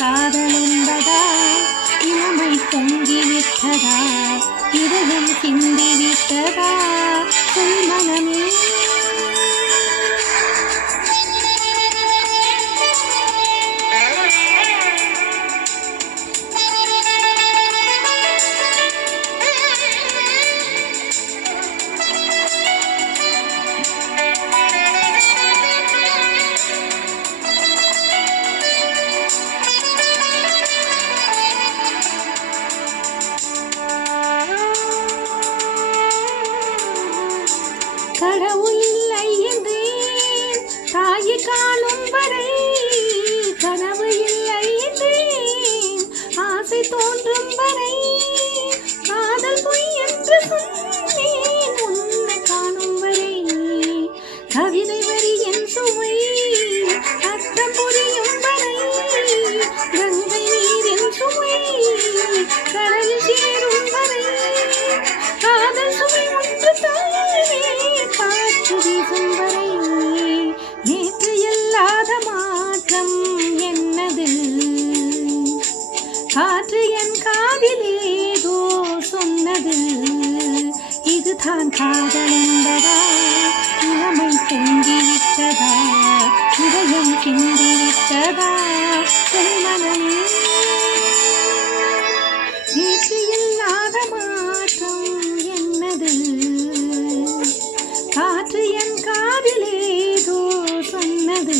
காதல் என்பதா இளமை பொங்கிவிட்டதா இதயம் சிந்திவிட்டதா சொல் மனமே கடவுள் இல்லை என்றேன் தாயை காணும் வரை கனவு இல்லை என்றேன் ஆசை தோன்றும் வரை காதல் பொய் என்று சொன்னேன் உன்னை காணும் வரை கவிதை வரி என் சுவை அர்த்தம் புரியும் வரை கங்கை நீரின் சுவை கடலில் சேரும் வரை காதல் சுவை ஒன்று காற்று வீசும் வரை நேற்று இல்லாத மாற்றம் என்னது காற்று என் காதிலேதோ சொன்னது இதுதான் காதல் என்பதா இளமை பொங்கிவிட்டதா இதயம் சிந்திவிட்டதா சொல் மனமே நேற்று இல்லாத மாற்றம் என்னது காற்று என் காதிலேதோ சொன்னது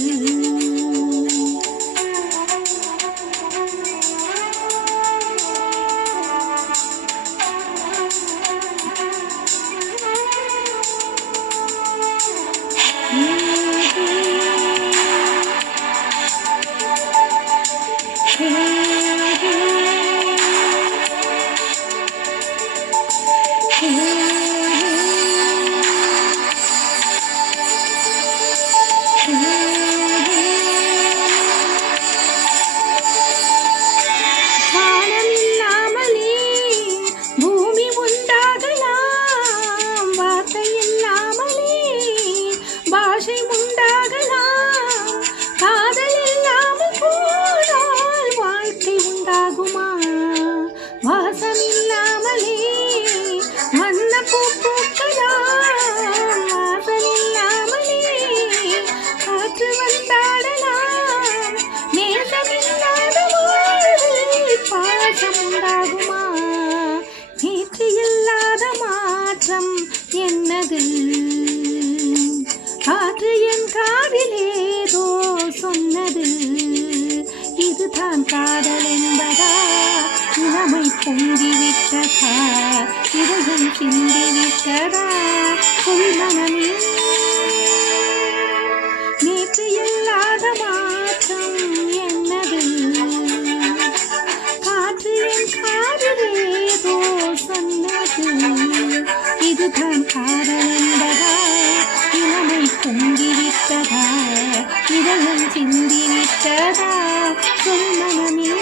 வாசம் இல்லாமலே வண்ண பூ பூக்கலாம் வாசல் இல்லாமலே காற்று வந்தாடலாம் நேசம் இல்லாத வாழ்வில் பாசம் உண்டாகுமா நேற்று இல்லாத மாற்றம் என்னது காற்று என் காதிலேதோ சொன்னது இதுதான் காதல் என்பதா இளமை பொங்கிவிட்டதா, இதயம் சிந்திவிட்டதா, சொல் மனமே. நேற்று இல்லாத மாற்றம் என்னது, காற்று என் காதிலேதோ சொன்னது. இதுதான் காதல் என்பதா, இளமை பொங்கிவிட்டதா, இதயம் சிந்திவிட்டதா, சொல் மனமே.